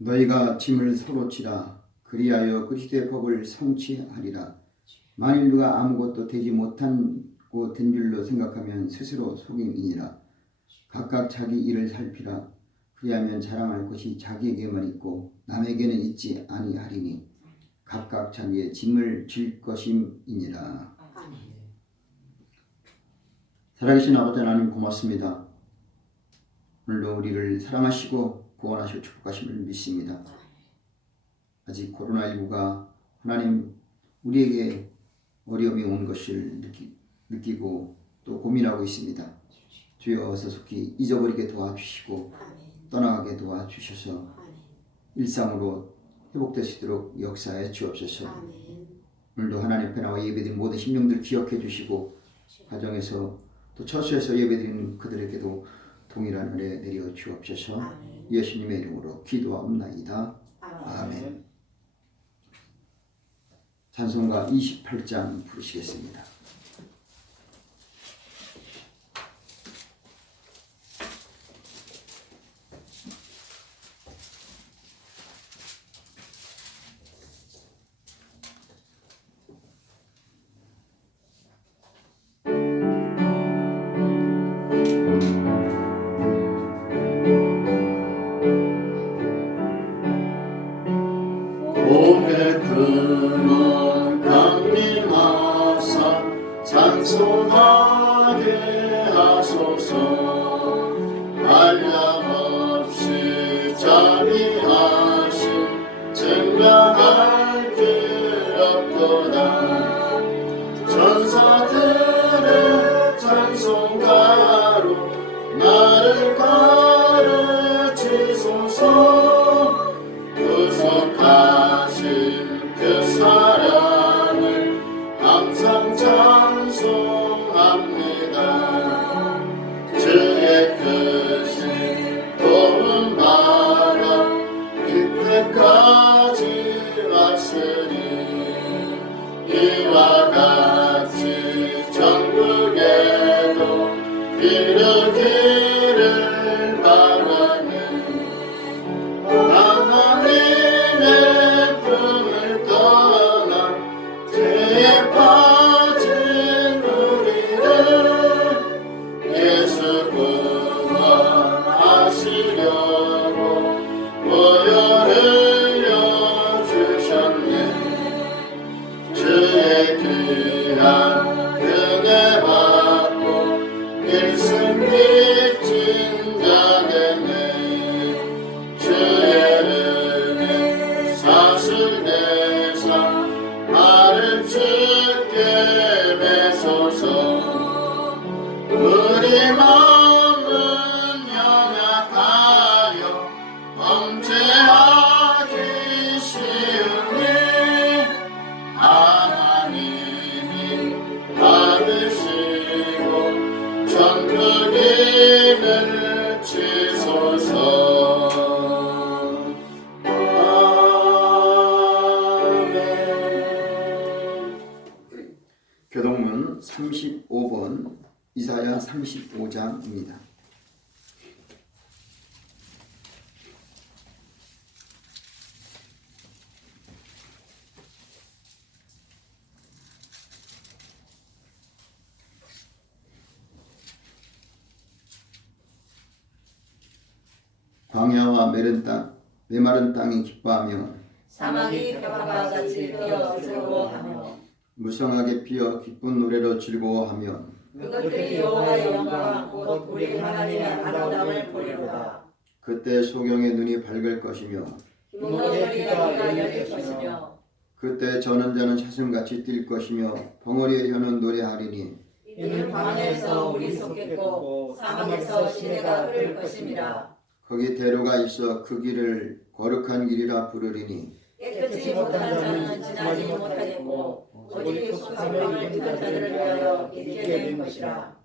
너희가 짐을 서로 지라. 그리하여 그리스도의 법을 성취하리라. 만일 누가 아무것도 되지 못하고 된 줄로 생각하면 스스로 속임이니라. 각각 자기 일을 살피라. 그리하면 자랑할 것이 자기에게만 있고 남에게는 있지 아니하리니 각각 자기의 짐을 질 것임이니라. 살아계신 아버지 하나님 고맙습니다. 오늘도 우리를 사랑하시고 구원하시고 축복하심을 믿습니다. 아직 코로나19가 하나님 우리에게 어려움이 온 것을 느끼고 또 고민하고 있습니다. 주여 어서 속히 잊어버리게 도와주시고 떠나가게 도와주셔서 일상으로 회복될 수 있도록 역사해 주옵소서. 오늘도 하나님 앞에 나와 예배드린 모든 심령들 기억해 주시고 가정에서 또 처소에서 예배드리는 그들에게도 동일한 은혜 내려 주옵소서. 예수님의 이름으로 기도하옵나이다. 아멘. 찬송가 28장 부르시겠습니다. 오늘 그만 강림하사 찬송하게 하소서. 한량없이 자비하신 증명할 길 없도다. 천사들의 찬송가로 나를 가르치소서. 구속하신 그 사랑을 항상 찬송합니다. 주의 크신 도움 바라 이때까지 왔으니 이와 같이 전국에도 이르기를 바라네. 하나님의 품을 떠나 죄에 빠진 우리를 예수 구원하시려고 보혈 흘려 주셨네. 주의 귀한 은혜 받고 일승 빚진 자 되네. 주의 은혜 사실대사 나를 주께 매소서. 우리 마음은 연약하여 범죄하기 쉬우니 하나님이 받으시고 전부임을 지소서. 교동문 35번 이사야 35장입니다. 광야와 메마른 땅이 기뻐하며 사막이 벽화와 같이 피어 즐거워하며 무성하게 피어 기쁜 노래로 즐거워하며 그것들이 여호와의 영광 곧 우리 하나님의 아름다움을 보리로다. 그때 소경의 눈이 밝을 것이며 기모의 귀가 열릴 것이며 그때 저는 자는 사슴같이 뛸 것이며 벙어리의 혀는 노래하리니 이는 광야에서 우리 솟겠고 사막에서 시내가 흐를 것임이라. 거기 대로가 있어 그 길을 거룩한 길이라 부르리니 깨끗이 못한 자는 지나지 못하겠고 오직 속삭임을 듣는 자들을 위하여 있게 된 것이라.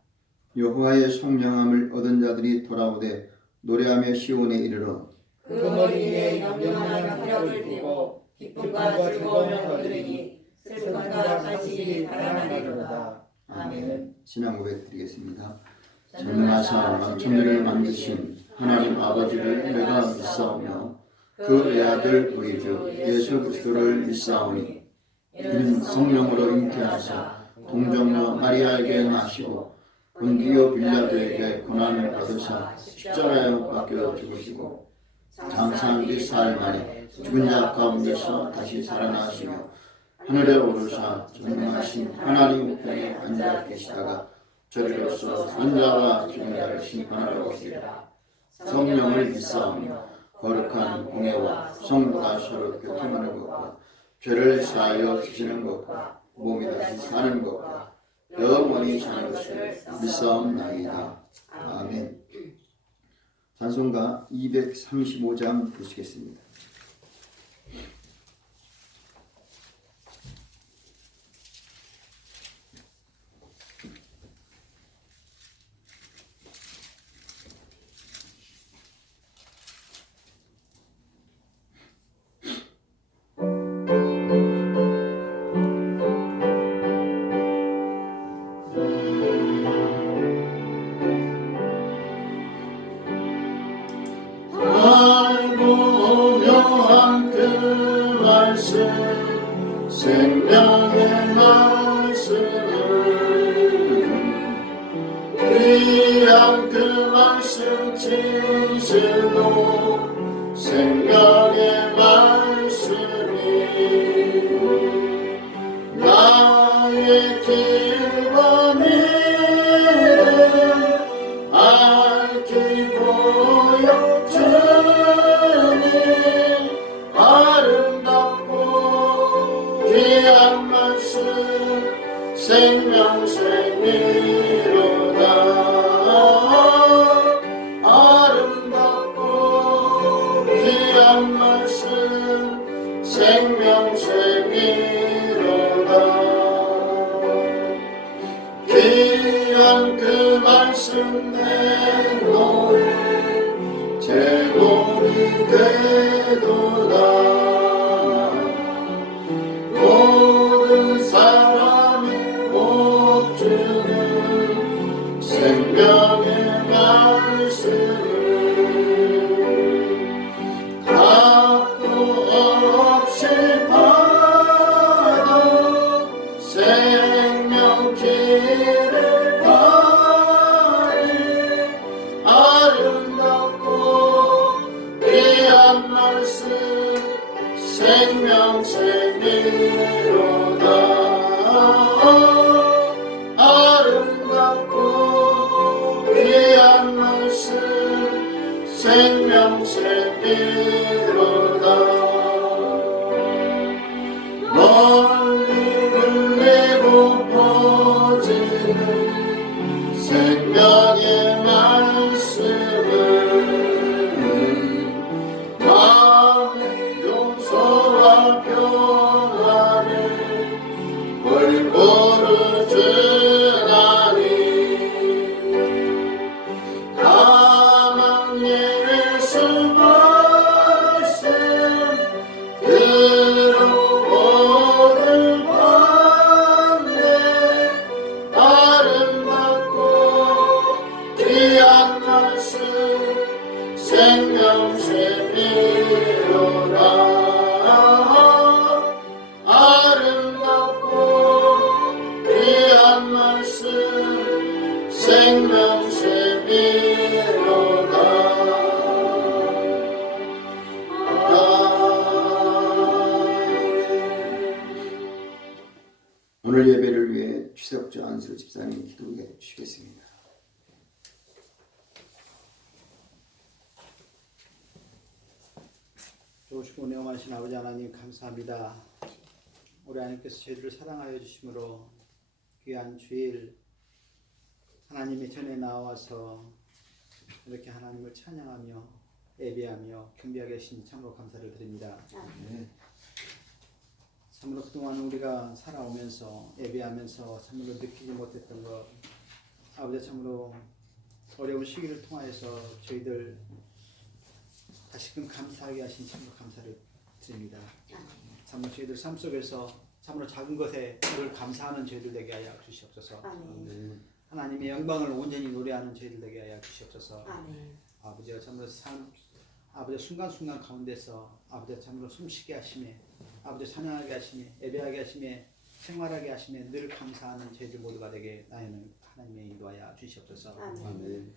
여호와의 속량함을 얻은 자들이 돌아오되 노래하며 시온에 이르러 그 머리 위에 영영한 기력을 띠고 기쁨과 즐거움을 얻으리니 슬픔과 간식이 달아나리로다. 아멘. 신앙 고백 드리겠습니다. 전능하사 만천지를 만드신 하나님 아버지를 내가 믿사오며 그 외아들 우리 주 예수 그리스도를 믿사오니 이는 성령으로 잉태하사 동정녀 마리아에게 나시고 본디오 빌라도에게 고난을 받으사 십자가에 못 박혀 죽으시고 장사한 지 사흘 만에 죽은 자 가운데서 다시 살아나시며 하늘에 오르사 전능하신 하나님 우편에 앉아 계시다가 저리로서 산자와 죽은 자를 심판하러 오시리라. 성령을 믿사오며 거룩한 공예와 성도가 서로 교통하는 것과 죄를 사하여 주시는 것과 몸이 다시 사는 것과 영원히 사는 것을 믿사옵나이다. 아멘. 찬송가 235장 보시겠습니다. 알고 묘한 그 말씀 생명의 말씀 귀한 그 말씀 진실로 생명의 말씀이 나의 길과 믿음 알기 보여주니 아름답고 귀한 말씀 생명생이로다. 아름답고 귀한 말씀 생명생이로다. 귀한 그 말씀 내 노래 제목이 되도다. 모든 사람이 못 주는 생명의 말씀을 값도 없이 받아 생명 길을 가리 아름답고 귀한 말씀 생명생이로다. 아름답고 귀한 말씀 생명생이로다. 멀리 울리고 퍼지는 생명의 말씀은 마음의 용서와 평안을 골고루 주나니 다만 예수 말씀 들어오는 밤에 아름답고 귀한 말씀 생명생이로다. 아름답고 귀한 말씀 생명생이로다. 오늘 예배를 위해 추석주 안수 집사님 기도해 주시겠습니다. 좋으시고 운행하신 아버지 하나님 감사합니다. 우리 하나님께서 저희들을 사랑하여 주심으로 귀한 주일 하나님의 전에 나와서 이렇게 하나님을 찬양하며 예배하며 경배하게 하신 참으로 감사를 드립니다. 참으로 그동안 우리가 살아오면서 예배하면서 참으로 느끼지 못했던 것 아버지 참으로 어려운 시기를 통하여서 저희들 다시금 감사하게 하신 참으로 감사를 드립니다. 참으로 저희들 삶 속에서 참으로 작은 것에 늘 감사하는 저희들 되게 하여 주시옵소서. 하나님의 영광을 온전히 노래하는 저희들 되게 하여 주시옵소서. 아버지가 참으로 아버지 순간순간 가운데서 아버지 참으로 숨쉬게 하심에 아버지 찬양하게 하심에 예배하게 하심에 생활하게 하심에 늘 감사하는 저희들 모두가 되게 나이는 하나님의 인도하여 주시옵소서. 아멘.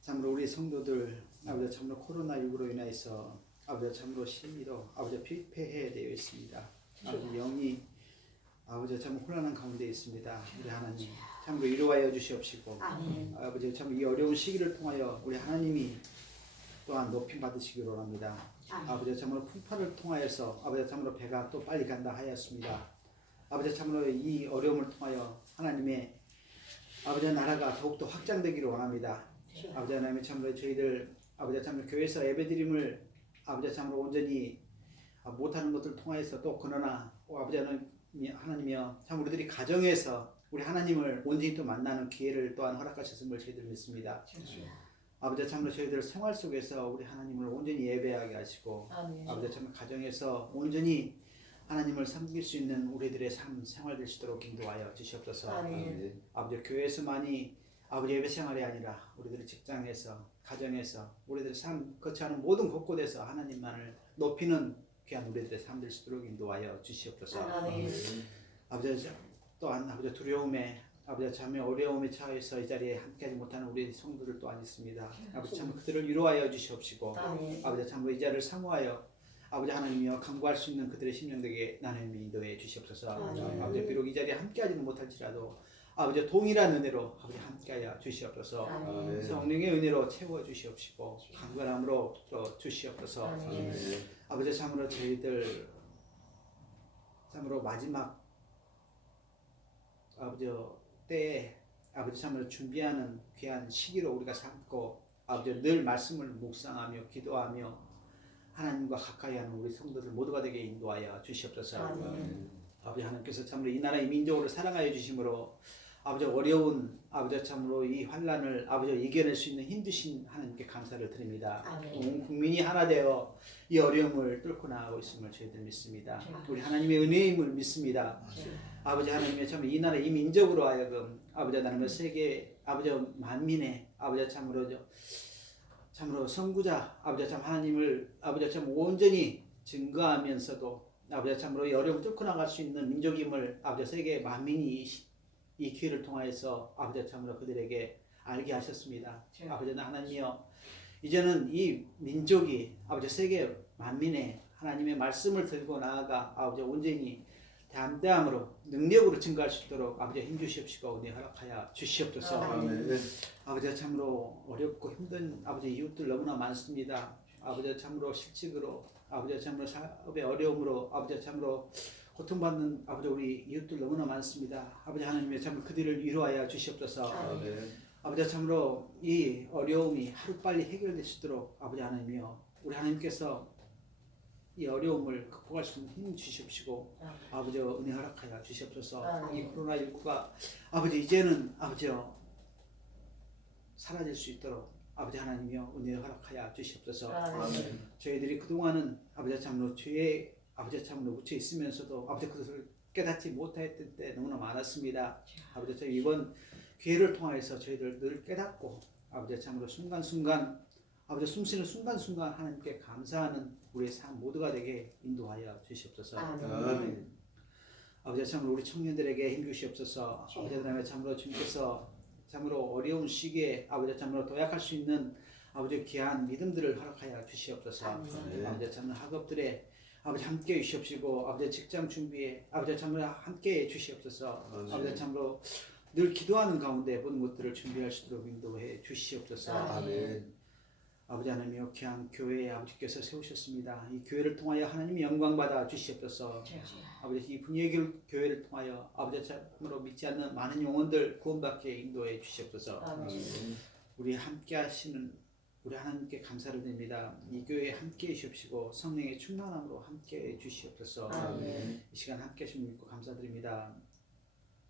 참으로 우리 성도들 아버지 참으로 코로나19로 인해서 아버지 참으로 심히도 아버지 피폐해 되어 있습니다. 아버지 영이 아버지 참 혼란한 가운데 있습니다. 우리 하나님 참으로 위로하여 주시옵시고 아버지 참 이 어려운 시기를 통하여 우리 하나님이 또한 높임 받으시기를 원합니다. 아버지 참으로 풍파를 통하여서 아버지 참으로 배가 또 빨리 간다 하였습니다. 아버지 참으로 이 어려움을 통하여 하나님의 아버지 나라가 더욱더 확장되기를 원합니다. 아버지 하나님 참으로 저희들 아버지 참으로 교회에서 예배드림을 아버지 참으로 온전히 못하는 것들 통하여서 또 그러나 아버지 하나님이여 참 우리들이 가정에서 우리 하나님을 온전히 또 만나는 기회를 또한 허락하셨음을 저희들 믿습니다. 아버지 참으로 저희들 생활 속에서 우리 하나님을 온전히 예배하게 하시고 아버지 참 가정에서 온전히 하나님을 섬길 수 있는 우리들의 삶 생활 될 수 있도록 인도하여 주시옵소서. 아버지 교회에서만이 아버지 예배 생활이 아니라 우리들의 직장에서 가정에서 우리들의 삶 거치하는 모든 곳곳에서 하나님만을 높이는 귀한 우리들의 삶 될 수 있도록 인도하여 주시옵소서. 아버지 또한 아버지 두려움에 아버지 참의 어려움에 처해서 이 자리에 함께하지 못하는 우리 성도들 또한 있습니다. 아버지 참 그들을 위로하여 주시옵시고 아버지 참으로 이 자리를 사모하여 아버지 하나님이여 강구할 수 있는 그들의 심령되게 하나님이 인도해 주시옵소서. 아버지 비록 이 자리에 함께하지는 못할지라도 아버지 동일한 은혜로 아버지 함께하여 주시옵소서. 성령의 은혜로 채워 주시옵시고 강건함으로 주시옵소서. 아버지 참으로 저희들 참으로 마지막 아버지 때에 아버지 참으로 준비하는 귀한 시기로 우리가 삼고 아버지 늘 말씀을 묵상하며 기도하며 하나님과 가까이 하는 우리 성도들 모두가 되게 인도하여 주시옵소서. 아버지 하나님께서 참으로 이 나라 이 민족을 사랑하여 주심으로 아버지 어려운 아버지 참으로 이 환난을 아버지 이겨낼 수 있는 힘주신 하나님께 감사를 드립니다. 온 국민이 하나 되어 이 어려움을 뚫고 나가고 있음을 저희들 믿습니다. 우리 하나님의 은혜임을 믿습니다. 아버지 하나님의 참 이 나라 이 민족으로 하여금 아버지 하나님의 세계 아버지 만민의 아버지 참으로 선구자 아버지 참 하나님을 아버지 참 온전히 증거하면서도 아버지 참으로 이 어려움을 뚫고 나갈 수 있는 민족임을 아버지 세계 만민이 이 기회를 통하여서 아버지 참으로 그들에게 알게 하셨습니다. 아버지 하나님이여 이제는 이 민족이 아버지 세계 만민의 하나님의 말씀을 들고 나아가 아버지 온전히 담대함으로 능력으로 증거할 수 있도록 아버지 힘주시옵시고 은혜 허락하여 주시옵소서. 아버지 참으로 어렵고 힘든 아버지 이웃들 너무나 많습니다. 아버지 참으로 실직으로 아버지 참으로 사업의 어려움으로 아버지 참으로 고통받는 아버지 우리 이웃들 너무나 많습니다. 아버지 하나님의 참 그들을 위로하여 주시옵소서. 아버지 참으로 이 어려움이 하루빨리 해결될 수 있도록 아버지 하나님이여 우리 하나님께서 이 어려움을 극복할 수 있는 힘 주시옵시고 아버지 은혜 허락하여 주시옵소서. 이 코로나19가 아버지 이제는 아버지여 사라질 수 있도록 아버지 하나님이여 은혜 허락하여 주시옵소서. 저희들이 그동안은 아버지 참으로 죄에 아버지 참으로 묻혀 있으면서도 아버지 그것을 깨닫지 못했던 때 너무나 많았습니다. 아버지 참 이번 기회를 통해서 저희들 늘 깨닫고 아버지 참으로 순간순간 아버지 숨쉬는 순간순간 하나님께 감사하는 우리의 삶 모두가 되게 인도하여 주시옵소서. 아버지 참으로 우리 청년들에게 힘주시옵소서. 아버지 하나님 참으로 주님께서 참으로 어려운 시기에 아버지 참으로 도약할 수 있는 아버지 귀한 믿음들을 허락하여 주시옵소서. 아버지 참으로 학업들에 아버지 함께 해주시옵시고 아버지 직장 준비에 아버지 참으로 함께 해주시옵소서. 아버지 참으로 늘 기도하는 가운데 모든 것들을 준비할 수 있도록 인도해 주시옵소서. 아버지 하나님이여 귀한 교회에 아버지께서 세우셨습니다. 이 교회를 통하여 하나님이 영광 받아 주시옵소서. 아버지 이 분위기 교회를 통하여 아버지 참으로 믿지 않는 많은 영혼들 구원받게 인도해 주시옵소서. 우리 함께 하시는 우리 하나님께 감사를 드립니다. 이 교회에 함께 해주시옵시고 성령의 충만함으로 함께 해주시옵소서. 이 시간 함께 하시면 믿고 감사드립니다.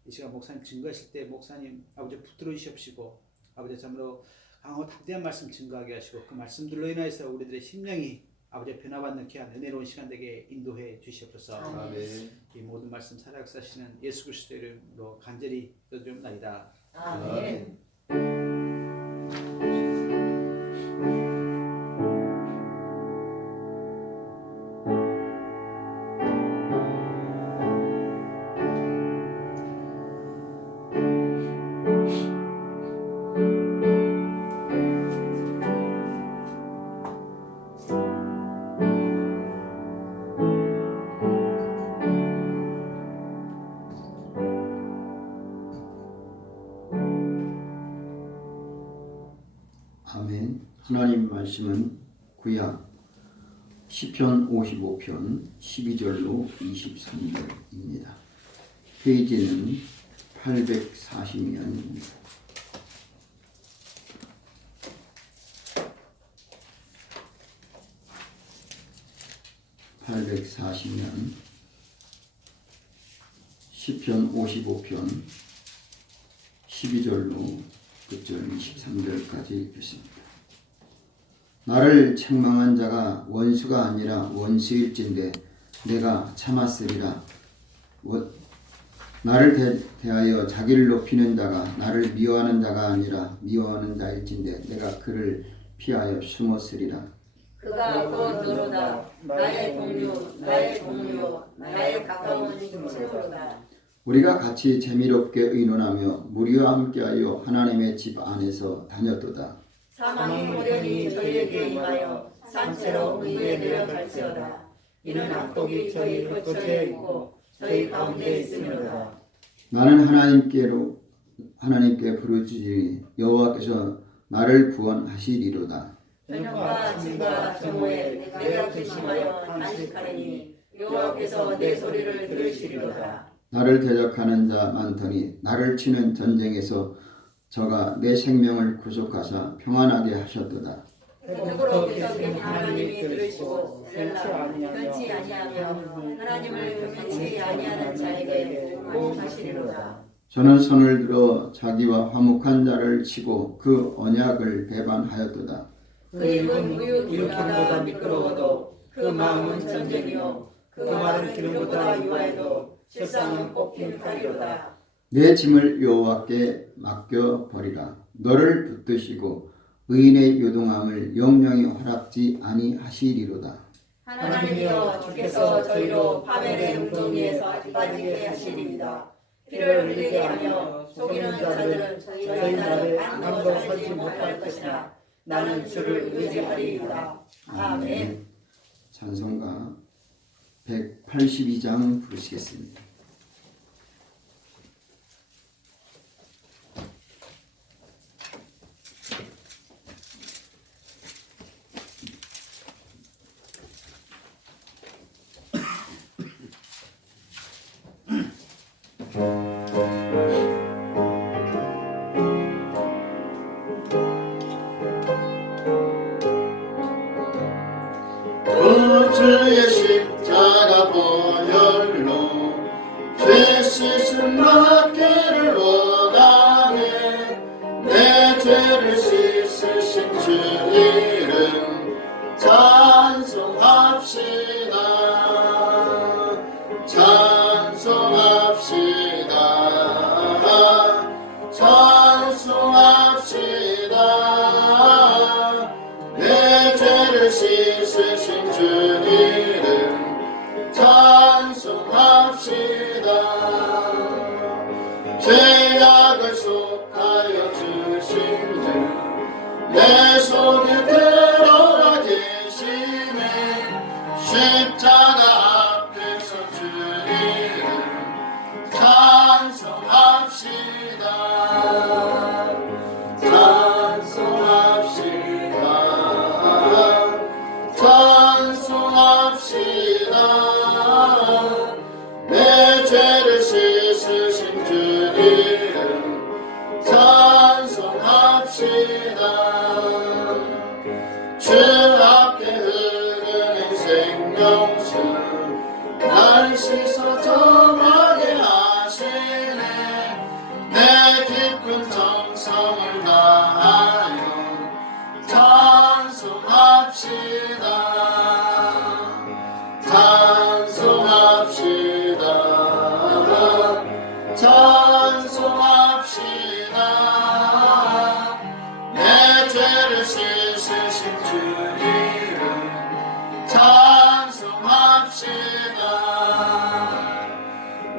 이 시간 목사님 증거하실 때 목사님 아버지 붙들어 주시옵시고 아버지 참으로 강하고 담대한 말씀 증거하게 하시고 그 말씀들로 인하여서 우리들의 심령이 아버지 변화받는 귀한 은혜로운 시간 되게 인도해 주시옵소서. 이 모든 말씀 살아 역사하시는 예수 그리스도의 이름으로 간절히 기도드립니다. 아멘. 하나님 말씀은 구약 시편 55편 12절로 23절입니다. 페이지는 840면입니다. 시편 55편 12절로 끝절 23절까지 읽겠습니다. 나를 책망한 자가 원수가 아니라 원수일진데 내가 참았으리라. 나를 대하여 자기를 높이는 자가 나를 미워하는 자가 아니라 미워하는 자일진데 내가 그를 피하여 숨었으리라. 그가 곧 너로다. 나의 동료, 나의 가까운 친구로다. 우리가 같이 재미롭게 의논하며 무리와 함께하여 하나님의 집 안에서 다녔도다. 사망이 호련히 저희에게 임하여 산채로 의에 내려갈지어다. 이는 악독이 저희 거처에 있고 저희 가운데 있으므로다. 나는 하나님께 부르짖으니 여호와께서 나를 구원하시리로다. 저녁과 아침과 정오에 내가 근심하여 단식하리니 여호와께서 내 소리를 들으시리로다. 나를 대적하는 자 많더니 나를 치는 전쟁에서 저가 내 생명을 구속하사 평안하게 하셨도다. 누구로부터 하나님이 들으시고 변치 아니하며 하나님을 변치 아니하는 자에게 보호하시리로다. 저는 손을 들어 자기와 화목한 자를 치고 그 언약을 배반하였도다. 그 입은 우유보다 미끄러워도 그 마음은 전쟁이요 그 말은 기름보다 유하여도 실상은 뽑힌 칼이로다. 내 짐을 여호와께 맡겨 버리라. 너를 붙드시고 의인의 요동함을 영영히 허락지 아니하시리로다. 하나님이여 주께서 저희로 바벨의 웅덩이에서 빠지게 하시리이다. 피를 흘리게 하며 속이는 자들은 저희 나를 아무도 살지 못할 것이나 나는 주를 의지하리이다. 아멘. 찬송가 182장 부르시겠습니다. 주의 십자가 보혈로 죄 씻음 받기를 원하네. 내 죄를 씻으신 주 이름 찬송합시다. 찬송합시다. 찬송합시다. 내 죄를 씻으신 주 이름 찬송합시다. 죄악을 속하여 주신 주 내 속에 들어와 계시네. 십자가 앞에서 주 이름 찬송합시다. 찬송합시다. 찬송합시다. 내 죄를 씻으신 주 이름 찬송합시다. 주 앞에 흐르는 생명수 날 씻어 정하게 하시네. 내 깊은 정성을 다하여 찬송합시다. 찬송합시다. 찬송합시다. 내 죄를 씻으신 주 이름 찬송합시다.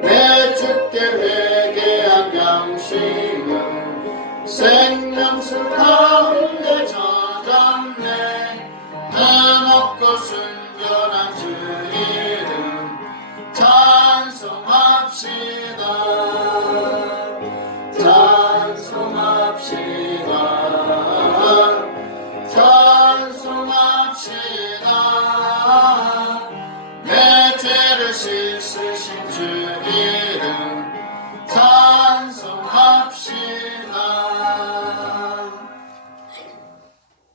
내 주께 회개한 양심은 생명수 가운데 젖었네. 뜨겁고 순전한 주 이름 찬송합시다. 찬송합시다. 씻으신 주 이름 찬송합시다.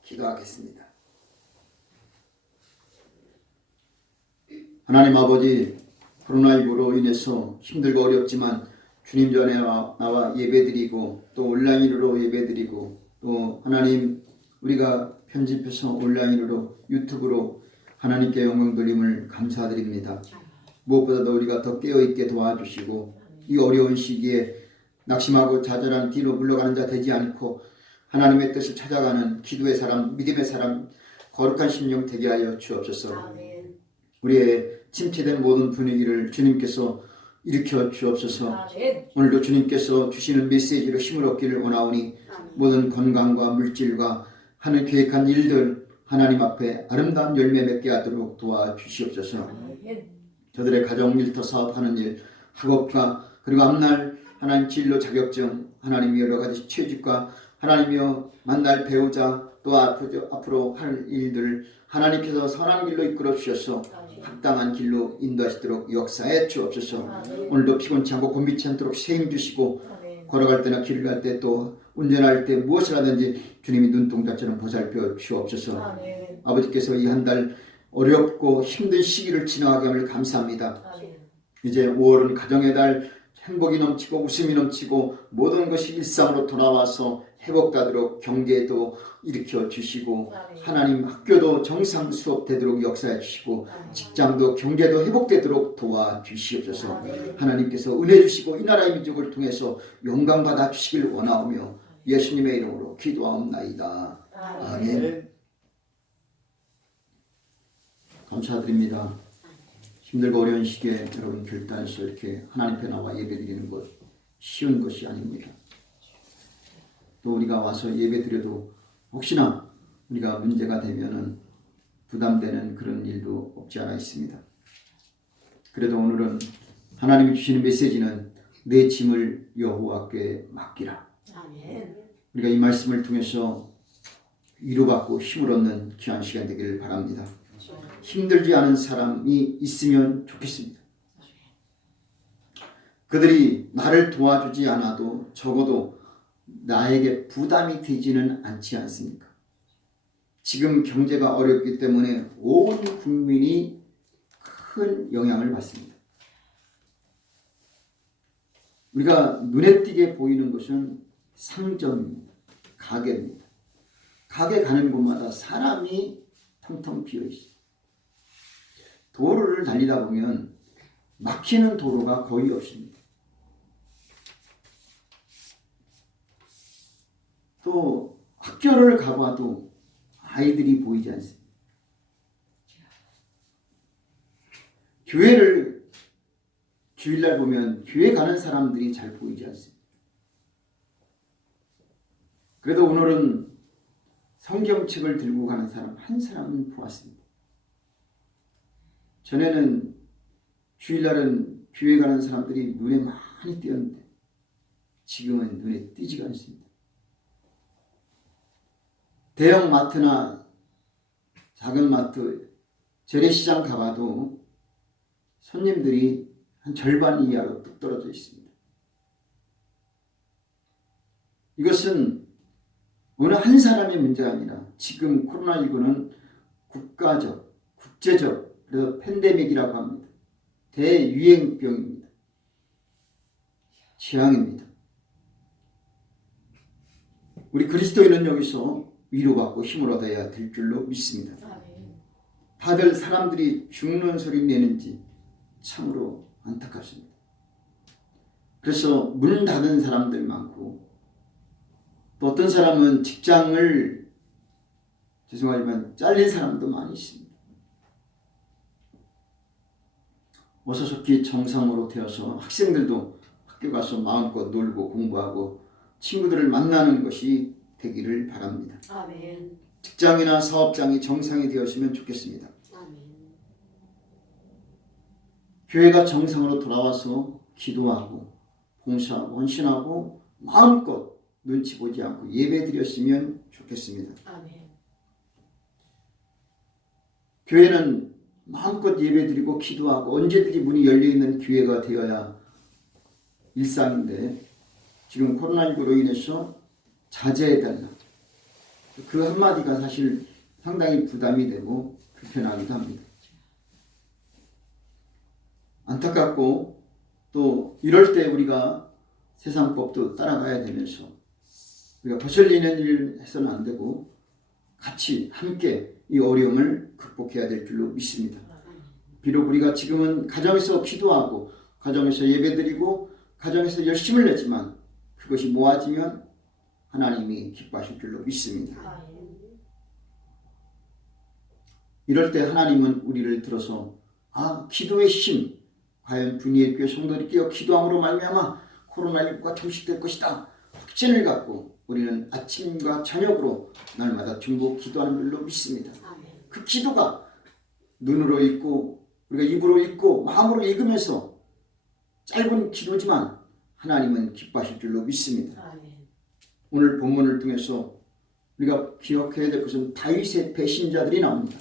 기도하겠습니다. 하나님 아버지, 코로나19로 인해서 힘들고 어렵지만 주님 전에 나와 예배드리고 또 온라인으로 예배드리고 또 하나님 우리가 편집해서 온라인으로 유튜브로 하나님께 영광 돌림을 감사드립니다. 무엇보다도 우리가 더 깨어있게 도와주시고 이 어려운 시기에 낙심하고 좌절한 뒤로 물러가는 자 되지 않고 하나님의 뜻을 찾아가는 기도의 사람, 믿음의 사람, 거룩한 심령 되게 하여 주옵소서. 아멘. 우리의 침체된 모든 분위기를 주님께서 일으켜 주옵소서. 아멘. 오늘도 주님께서 주시는 메시지로 힘을 얻기를 원하오니 모든 건강과 물질과 하늘 계획한 일들 하나님 앞에 아름다운 열매 맺게 하도록 도와주시옵소서. 아멘. 저들의 가정 일터 사업하는 일, 학업과 그리고 앞날 하나님 진로 자격증, 하나님 여러 가지 취직과 하나님이여 만날 배우자 또 앞으로 할 일들 하나님께서 선한 길로 이끌어 주셔서 합당한 길로 인도하시도록 역사해 주옵소서. 아멘. 오늘도 피곤치 않고 곤비치 않도록 세임 주시고 아멘. 걸어갈 때나 길을 갈 때 또 운전할 때 무엇을 하든지 주님이 눈동자처럼 보살펴 주옵소서. 아멘. 아버지께서 이 한 달 어렵고 힘든 시기를 지나가게 함을 감사합니다. 아멘. 이제 5월은 가정의 달, 행복이 넘치고 웃음이 넘치고 모든 것이 일상으로 돌아와서 회복되도록 경제도 일으켜 주시고 아멘. 하나님 학교도 정상 수업되도록 역사해 주시고 아멘. 직장도 경제도 회복되도록 도와주시옵소서. 아멘. 하나님께서 은혜 주시고 이 나라의 민족을 통해서 영광 받아 주시길 원하오며 예수님의 이름으로 기도하옵나이다. 아멘. 감사드립니다. 힘들고 어려운 시기에 여러분 결단해서 이렇게 하나님 앞에 나와 예배드리는 것 쉬운 것이 아닙니다. 또 우리가 와서 예배드려도 혹시나 우리가 문제가 되면은 부담되는 그런 일도 없지 않아 있습니다. 그래도 오늘은 하나님이 주시는 메시지는 내 짐을 여호와께 맡기라. 아멘. 우리가 이 말씀을 통해서 위로받고 힘을 얻는 귀한 시간 되기를 바랍니다. 힘들지 않은 사람이 있으면 좋겠습니다. 그들이 나를 도와주지 않아도 적어도 나에게 부담이 되지는 않지 않습니까? 지금 경제가 어렵기 때문에 온 국민이 큰 영향을 받습니다. 우리가 눈에 띄게 보이는 것은 상점입니다. 가게입니다. 가게 가는 곳마다 사람이 텅텅 비어 있습니다. 도로를 달리다 보면 막히는 도로가 거의 없습니다. 또 학교를 가봐도 아이들이 보이지 않습니다. 교회를 주일날 보면 교회 가는 사람들이 잘 보이지 않습니다. 그래도 오늘은 성경책을 들고 가는 사람 한 사람은 보았습니다. 전에는 주일날은 교회 가는 사람들이 눈에 많이 띄었는데 지금은 눈에 띄지가 않습니다. 대형 마트나 작은 마트, 재래시장 가봐도 손님들이 한 절반 이하로 뚝 떨어져 있습니다. 이것은 어느 한 사람의 문제가 아니라 지금 코로나19는 국가적, 국제적, 그래서 팬데믹이라고 합니다. 대유행병입니다. 재앙입니다. 우리 그리스도인은 여기서 위로받고 힘을 얻어야 될 줄로 믿습니다. 다들 사람들이 죽는 소리 내는지 참으로 안타깝습니다. 그래서 문 닫은 사람들 많고 또 어떤 사람은 직장을 죄송하지만 잘린 사람도 많이 있습니다. 어서 좋게 정상으로 되어서 학생들도 학교 가서 마음껏 놀고 공부하고 친구들을 만나는 것이 되기를 바랍니다. 아멘. 직장이나 사업장이 정상이 되었으면 좋겠습니다. 아멘. 교회가 정상으로 돌아와서 기도하고 봉사하고 헌신하고 마음껏 눈치 보지 않고 예배드렸으면 좋겠습니다. 아멘. 교회는 마음껏 예배드리고 기도하고 언제든지 문이 열려있는 기회가 되어야 일상인데 지금 코로나19로 인해서 자제해달라. 그 한마디가 사실 상당히 부담이 되고 불편하기도 합니다. 안타깝고 또 이럴 때 우리가 세상 법도 따라가야 되면서 우리가 거슬리는 일 해서는 안 되고 같이 함께 이 어려움을 극복해야 될 줄로 믿습니다. 비록 우리가 지금은 가정에서 기도하고 가정에서 예배드리고 가정에서 열심을 내지만 그것이 모아지면 하나님이 기뻐하실 줄로 믿습니다. 이럴 때 하나님은 우리를 들어서 기도의 힘, 과연 분이의 교회 성도들이 깨어 기도함으로 말미암아 코로나19가 종식될 것이다. 확신을 갖고 우리는 아침과 저녁으로 날마다 중보 기도하는 줄로 믿습니다. 그 기도가 눈으로 읽고 우리가 입으로 읽고 마음으로 읽으면서 짧은 기도지만 하나님은 기뻐하실 줄로 믿습니다. 오늘 본문을 통해서 우리가 기억해야 될 것은 다윗의 배신자들이 나옵니다.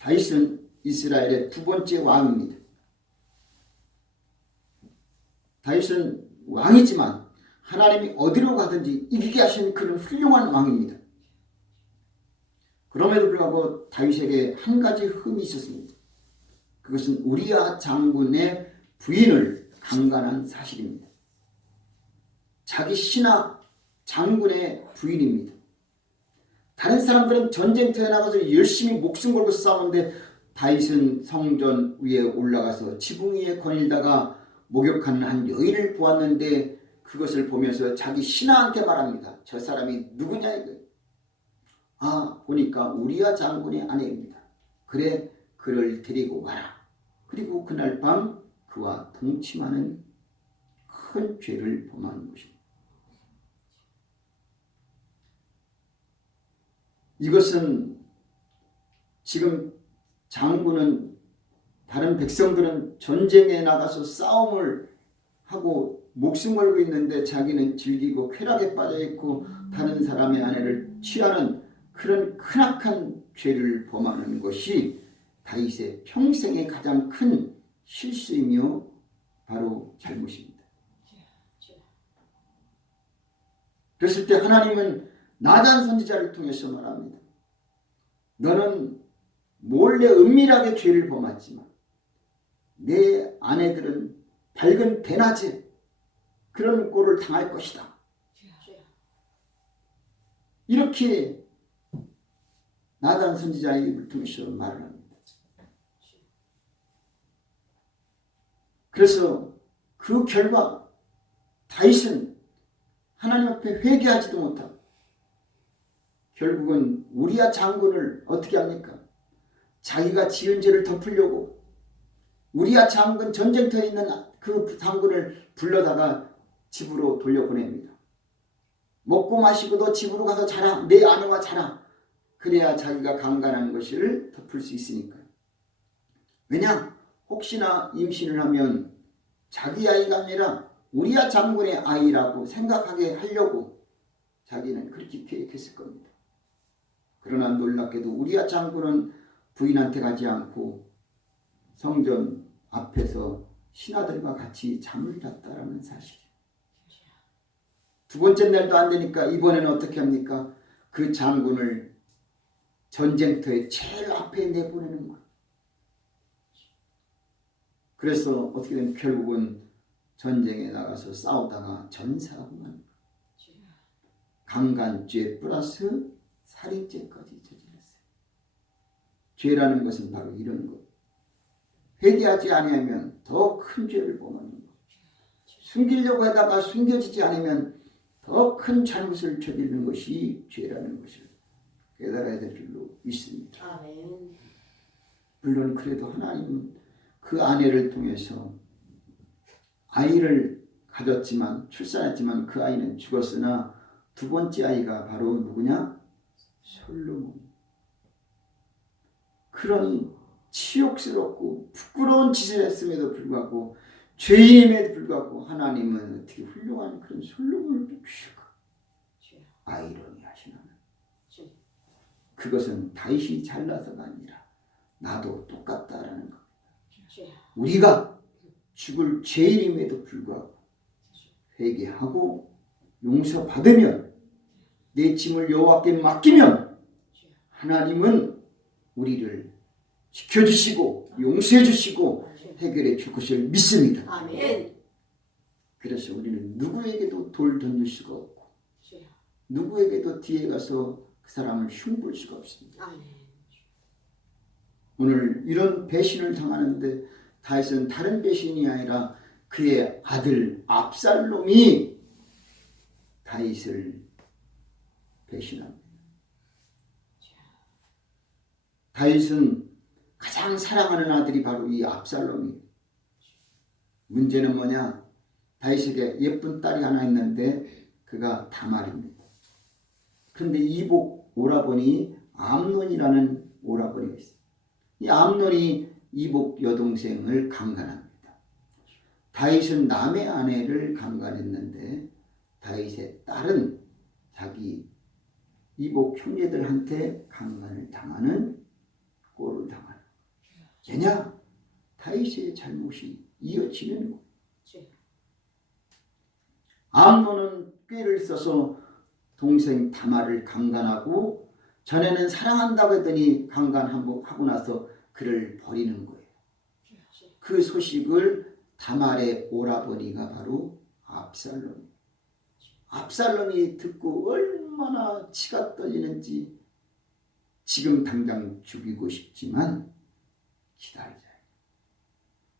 다윗은 이스라엘의 두 번째 왕입니다. 다윗은 왕이지만 하나님이 어디로 가든지 이기게 하신 그런 훌륭한 왕입니다. 그럼에도 불구하고 다윗에게 한 가지 흠이 있었습니다. 그것은 우리야 장군의 부인을 강간한 사실입니다. 자기 신하 장군의 부인입니다. 다른 사람들은 전쟁터에 나가서 열심히 목숨 걸고 싸우는데 다윗은 성전 위에 올라가서 지붕 위에 거닐다가 목욕하는 한 여인을 보았는데 그것을 보면서 자기 신하한테 말합니다. 저 사람이 누구냐 이거. 보니까 우리야 장군의 아내입니다. 그래 그를 데리고 와라. 그리고 그날 밤 그와 동침하는 큰 죄를 범하는 것입니다. 이것은 지금 장군은 다른 백성들은 전쟁에 나가서 싸움을 하고 목숨 걸고 있는데 자기는 즐기고 쾌락에 빠져있고 다른 사람의 아내를 취하는 그런 크나큰 죄를 범하는 것이 다윗의 평생의 가장 큰 실수이며 바로 잘못입니다. 그랬을 때 하나님은 나단 선지자를 통해서 말합니다. 너는 몰래 은밀하게 죄를 범했지만 내 아내들은 밝은 대낮에 그런 꼴을 당할 것이다. 이렇게 나단 선지자의 입을 통해서 말을 합니다. 그래서 그 결과 다윗은 하나님 앞에 회개하지도 못하고 결국은 우리야 장군을 어떻게 합니까? 자기가 지은 죄를 덮으려고 우리야 장군 전쟁터에 있는 그 장군을 불러다가 집으로 돌려보냅니다. 먹고 마시고 너 집으로 가서 자라. 내 아내와 자라. 그래야 자기가 강간한 것을 덮을 수 있으니까. 왜냐? 혹시나 임신을 하면 자기 아이가 아니라 우리야 장군의 아이라고 생각하게 하려고 자기는 그렇게 계획했을 겁니다. 그러나 놀랍게도 우리야 장군은 부인한테 가지 않고 성전 앞에서 신하들과 같이 잠을 잤다라는 사실이에요. 두 번째 날도 안 되니까 이번에는 어떻게 합니까? 그 장군을 전쟁터에 제일 앞에 내보내는 거예요. 그래서 어떻게 되면 결국은 전쟁에 나가서 싸우다가 전사하고 만 강간죄 플러스 살인죄까지 저질렀어요. 죄라는 것은 바로 이런 것. 회개하지 아니하면 더 큰 죄를 범하는 것. 숨기려고 하다가 숨겨지지 않으면 더 큰 잘못을 저지르는 것이 죄라는 것을 깨달아야 될 줄로 믿습니다. 아멘. 물론 그래도 하나님은 그 아내를 통해서 아이를 가졌지만 출산했지만 그 아이는 죽었으나 두 번째 아이가 바로 누구냐? 솔로몬. 그런 치욕스럽고 부끄러운 짓을 했음에도 불구하고 죄인임에도 불구하고 하나님은 어떻게 훌륭한 그런 솔로몬을 주실까? 아이러니하시나. 그것은 다윗이 잘나서가 아니라 나도 똑같다라는 것. 주여. 우리가 죽을 죄인임에도 불구하고 회개하고 용서받으면 내 짐을 여호와께 맡기면 하나님은 우리를 지켜주시고 용서해주시고 해결해 줄 것을 믿습니다. 아멘. 그래서 우리는 누구에게도 돌 던질 수가 없고 주여. 누구에게도 뒤에 가서 그 사람을 흉볼 수가 없습니다. 아멘. 오늘 이런 배신을 당하는데 다윗은 다른 배신이 아니라 그의 아들 압살롬이 다윗을 배신합니다. 다윗은 가장 사랑하는 아들이 바로 이 압살롬이. 문제는 뭐냐? 다윗에게 예쁜 딸이 하나 있는데 그가 다말입니다. 그런데 이복 오라버니 암논이라는 오라버니가 있어요. 이 암논이 이복 여동생을 강간합니다. 다윗은 남의 아내를 강간했는데 다윗의 딸은 자기 이복 형제들한테 강간을 당하는 꼴을 당하는 거예요. 왜냐? 다윗의 잘못이 이어지는 거예요. 암논은 꾀를 써서 동생 다말을 강간하고 전에는 사랑한다고 했더니 강간하고 나서 그를 버리는 거예요. 그 소식을 다말의 오라버니가 바로 압살롬. 압살롬이 듣고 얼마나 치가 떨리는지 지금 당장 죽이고 싶지만 기다리자.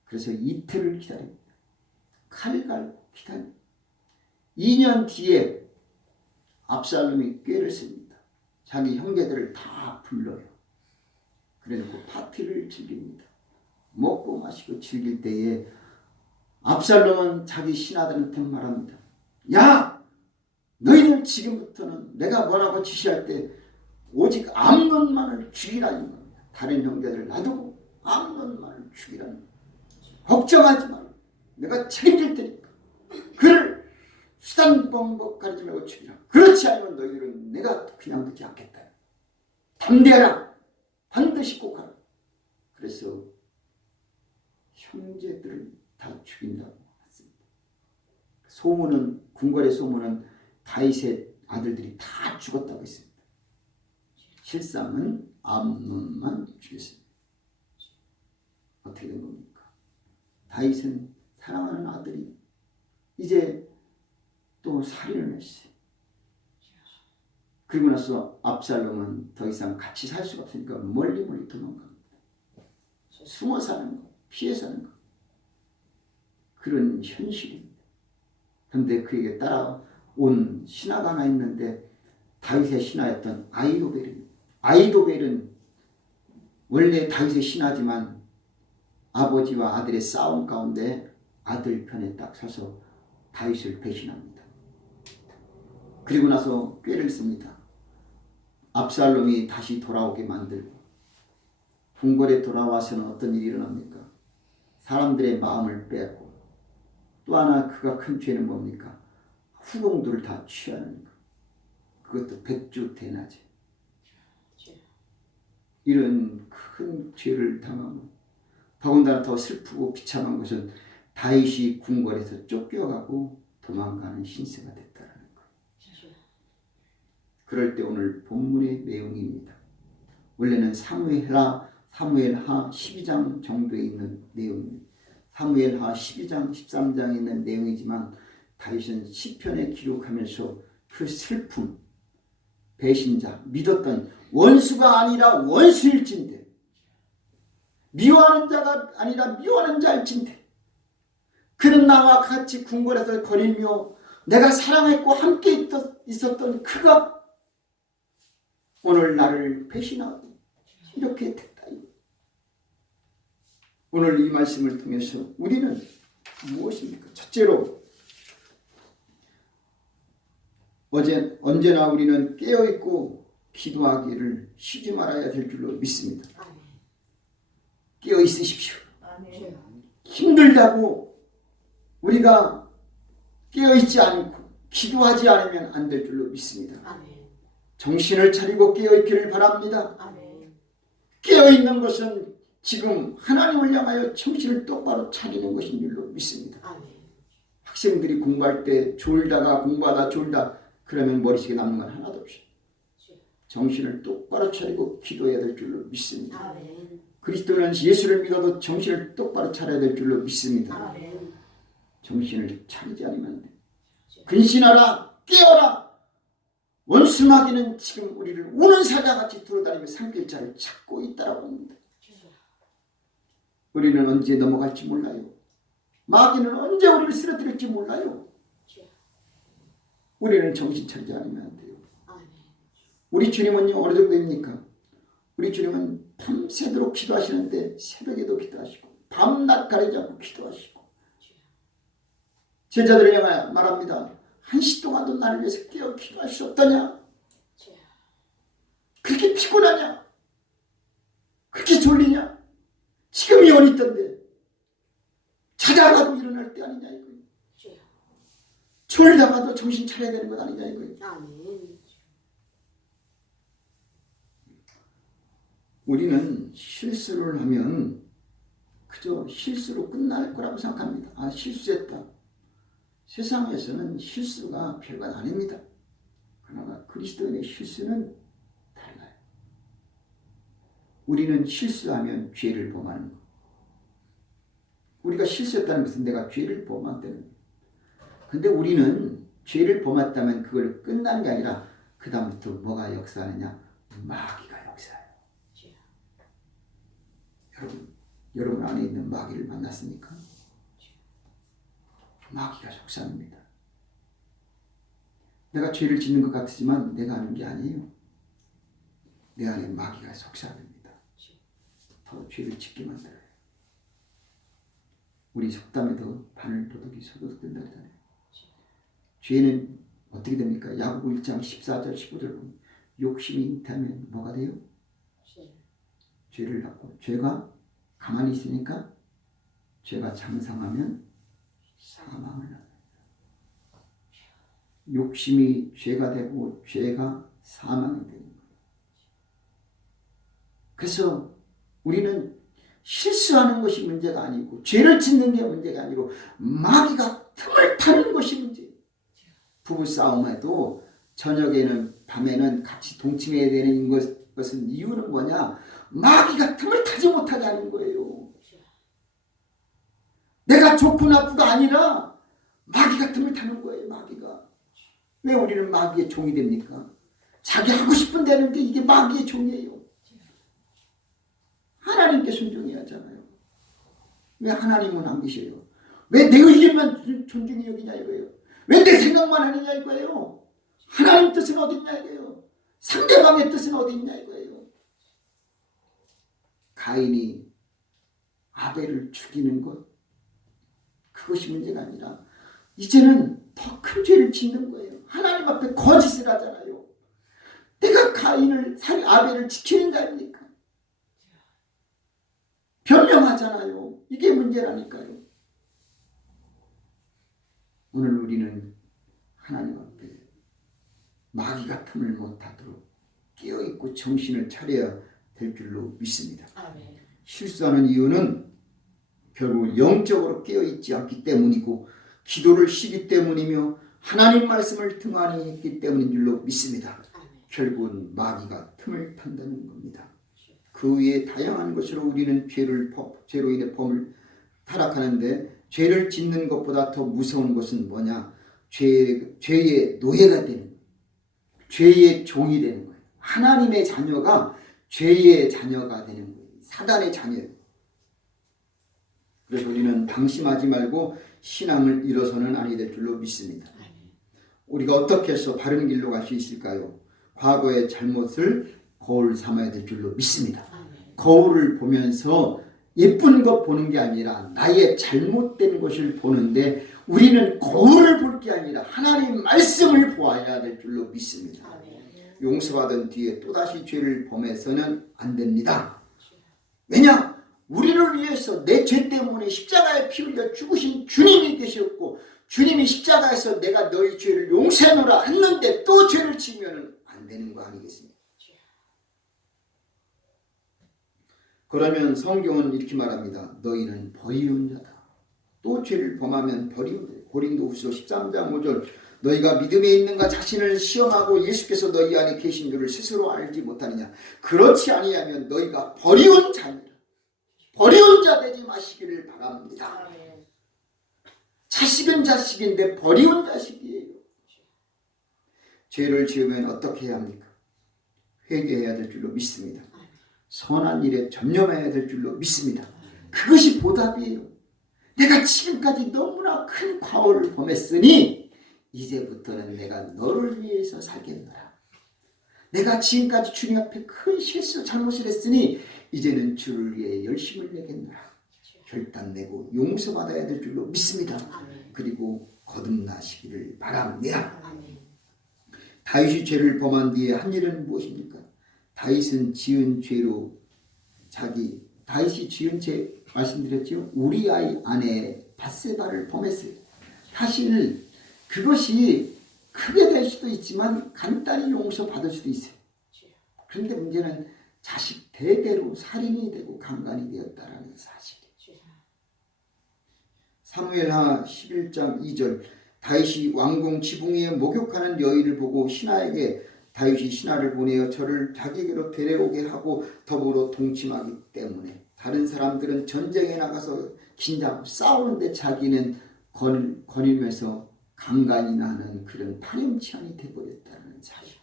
그래서 이틀을 기다립니다. 칼 갈고 기다립니다. 2년 뒤에 압살롬이 꾀를 씁니다. 자기 형제들을 다 불러요. 그래놓고 파티를 즐깁니다. 먹고 마시고 즐길 때에 압살롬은 자기 신하들한테 말합니다. 야! 너희들 지금부터는 내가 뭐라고 지시할 때 오직 암논만을 죽이라는 겁니다. 다른 형제들 놔두고 암논만을 죽이라는 겁니다. 걱정하지 말고 내가 책임질 테니까 그를 수단 방법 가리지 말고 죽이라. 그렇지 않으면 너희들은 내가 그냥 두지 않겠다. 담대하라. 반드시 꼭 하라. 그래서 형제들을 다 죽인다고 했습니다. 소문은 궁궐의 소문은 다윗의 아들들이 다 죽었다고 했습니다. 실상은 암논만 죽였습니다. 어떻게 된 겁니까? 다윗은 사랑하는 아들이 이제 또 살인을 했어요. 그리고 나서 압살롬은 더 이상 같이 살 수가 없으니까 멀리 도망갑니다. 숨어 사는 거, 피해 사는 거. 그런 현실입니다. 그런데 그에게 따라온 신하가 하나 있는데 다윗의 신하였던 아히도벨입니다. 아히도벨은 원래 다윗의 신하지만 아버지와 아들의 싸움 가운데 아들 편에 딱 서서 다윗을 배신합니다. 그리고 나서 꾀를 씁니다. 압살롬이 다시 돌아오게 만들고 궁궐에 돌아와서는 어떤 일이 일어납니까? 사람들의 마음을 빼앗고 또 하나 그가 큰 죄는 뭡니까? 후궁들을 다 취하는 것. 그것도 백주대낮에. 이런 큰 죄를 당하고 더군다나 더 슬프고 비참한 것은 다윗이 궁궐에서 쫓겨가고 도망가는 신세가 됐다는 거예요. 그럴 때 오늘 본문의 내용입니다. 원래는 사무엘하 12장 정도에 있는 내용입니다. 사무엘하 12장 13장에 있는 내용이지만 다윗은 시편에 기록하면서 그 슬픔, 배신자, 믿었던 원수가 아니라 원수일진데 미워하는 자가 아니라 미워하는 자일진데 그는 나와 같이 궁궐에서 거닐며 내가 사랑했고 함께 있었던 그가 오늘 나를 배신하고 이렇게 됐다. 오늘 이 말씀을 통해서 우리는 무엇입니까? 첫째로 언제나 우리는 깨어있고 기도하기를 쉬지 말아야 될 줄로 믿습니다. 깨어있으십시오. 힘들다고 우리가 깨어있지 않고 기도하지 않으면 안 될 줄로 믿습니다. 정신을 차리고 깨어있기를 바랍니다. 깨어있는 것은 지금 하나님을 향하여 정신을 똑바로 차리는 것인 줄로 믿습니다. 아멘. 학생들이 공부할 때 졸다가 공부하다 졸다 그러면 머릿속에 남는 건 하나도 없어요. 정신을 똑바로 차리고 기도해야 될 줄로 믿습니다. 아멘. 그리스도는 예수를 믿어도 정신을 똑바로 차려야 될 줄로 믿습니다. 아멘. 정신을 차리지 않으면 안 돼. 근신하라, 깨어라. 원수 마귀는 지금 우리를 우는 사자같이 돌아다니며 산길자를 찾고 있다라고 합니다. 우리는 언제 넘어갈지 몰라요. 마귀는 언제 우리를 쓰러뜨릴지 몰라요. 우리는 정신 차리지 않으면 안 돼요. 우리 주님은요 어느 정도입니까? 우리 주님은 밤새도록 기도하시는데 새벽에도 기도하시고 밤낮 가리지 않고 기도하시고 제자들을 향하여 말합니다. 1시 동안도 나를 위해서 깨어 기도할 수 없다냐? 그렇게 피곤하냐? 그렇게 졸리냐? 지금이 어디 있던데 자다가도 일어날 때 아니냐 이거예요. 졸다가도 정신 차려야 되는 것 아니냐 이거예요. 아멘. 우리는 실수를 하면 그저 실수로 끝날 거라고 생각합니다. 아, 실수했다. 세상에서는 실수가 별건 아닙니다. 그러나 그리스도인의 실수는 달라요. 우리는 실수하면 죄를 범하는 것. 우리가 실수했다는 것은 내가 죄를 범했다는 거예요. 근데 우리는 죄를 범했다면 그걸 끝나는 게 아니라 그 다음부터 뭐가 역사하느냐? 마귀가 역사해요. 여러분 안에 있는 마귀를 만났습니까? 마귀가 속삭입니다. 내가 죄를 짓는 것 같지만 내가 하는 게 아니에요. 내 안에 마귀가 속삭입니다. 더 죄를 짓게 만들어요. 우리 속담에도 바늘 도둑이 소도둑 된다 그러잖아요. 죄는 어떻게 됩니까? 야고보 1장 14절 15절 보면 욕심이 잉태하면 뭐가 돼요? 죄를 낳고 죄가 가만히 있으니까 죄가 장성하면 사망을 낳아요. 욕심이 죄가 되고 죄가 사망이 되는 거예요. 그래서 우리는 실수하는 것이 문제가 아니고 죄를 짓는 게 문제가 아니고 마귀가 틈을 타는 것이 문제예요. 부부싸움에도 저녁에는 밤에는 같이 동침해야 되는 것은 이유는 뭐냐? 마귀가 틈을 타지 못하게 하는 거예요. 내가 좋고 나쁘가 아니라 마귀가 틈을 타는 거예요. 마귀가. 왜 우리는 마귀의 종이 됩니까? 자기 하고 싶은 대로 하는데 이게 마귀의 종이에요. 하나님께 순종해야 하잖아요. 왜 하나님은 안 계셔요? 왜 내 의견만 존중히 여기냐 이거예요. 왜 내 생각만 하느냐 이거예요. 하나님 뜻은 어디 있냐 이거예요. 상대방의 뜻은 어디 있냐 이거예요. 가인이 아벨을 죽이는 것 그것이 문제가 아니라 이제는 더 큰 죄를 짓는 거예요. 하나님 앞에 거짓을 하잖아요. 내가 가인을 아벨을 지키는 자입니까? 변명하잖아요. 이게 문제라니까요. 오늘 우리는 하나님 앞에 마귀가 틈을 못하도록 깨어있고 정신을 차려야 될 줄로 믿습니다. 아멘. 실수하는 이유는 결국 영적으로 깨어있지 않기 때문이고 기도를 쉬기 때문이며 하나님 말씀을 등한히 했기 때문인 줄로 믿습니다. 아멘. 결국은 마귀가 틈을 탄다는 겁니다. 그 외에 다양한 것으로 우리는 죄로 인해 범을 타락하는데 죄를 짓는 것보다 더 무서운 것은 뭐냐? 죄의 노예가 되는 거예요. 죄의 종이 되는 거예요. 하나님의 자녀가 죄의 자녀가 되는 거예요. 사단의 자녀예요. 그래서 우리는 방심하지 말고 신앙을 잃어서는 아니 될 줄로 믿습니다. 우리가 어떻게 해서 바른 길로 갈 수 있을까요? 과거의 잘못을 거울 삼아야 될 줄로 믿습니다. 거울을 보면서 예쁜 것 보는 게 아니라 나의 잘못된 것을 보는데 우리는 거울을 볼 게 아니라 하나님 말씀을 보아야 될 줄로 믿습니다. 용서받은 뒤에 또다시 죄를 범해서는 안 됩니다. 왜냐? 우리를 위해서 내 죄 때문에 십자가에 피 흘려 죽으신 주님이 계셨고 주님이 십자가에서 내가 너희 죄를 용서하노라 했는데 또 죄를 지으면 안 되는 거 아니겠습니까? 그러면 성경은 이렇게 말합니다. 너희는 버리운 자다. 또 죄를 범하면 버리운 자다. 고린도후서 13장 5절 너희가 믿음에 있는가 자신을 시험하고 예수께서 너희 안에 계신 줄을 스스로 알지 못하느냐. 그렇지 아니하면 너희가 버리운 자니라. 버리운 자 되지 마시기를 바랍니다. 자식은 자식인데 버리운 자식이에요. 죄를 지으면 어떻게 해야 합니까? 회개해야 될 줄로 믿습니다. 선한 일에 전념해야 될 줄로 믿습니다. 그것이 보답이에요. 내가 지금까지 너무나 큰 과오를 범했으니 이제부터는 내가 너를 위해서 살겠노라. 내가 지금까지 주님 앞에 큰 실수 잘못을 했으니 이제는 주를 위해 열심을 내겠노라. 결단 내고 용서받아야 될 줄로 믿습니다. 그리고 거듭나시기를 바랍니다. 다윗이 죄를 범한 뒤에 한 일은 무엇입니까? 다윗은 지은 죄로 다윗이 지은 죄 말씀드렸죠. 우리아의 아내 밧세바를 범했어요. 사실 그것이 크게 될 수도 있지만 간단히 용서받을 수도 있어요. 그런데 문제는 자식 대대로 살인이 되고 강간이 되었다라는 사실이에요. 사무엘하 11장 2절 다윗이 왕궁 지붕 위에 목욕하는 여인을 보고 신하에게 다윗이 신하를 보내어 저를 자기에게로 데려오게 하고 더불어 동침하기 때문에 다른 사람들은 전쟁에 나가서 긴장하고 싸우는데 자기는 거닐면서 강간이나 하는 그런 파렴치한이 되어버렸다는 사실.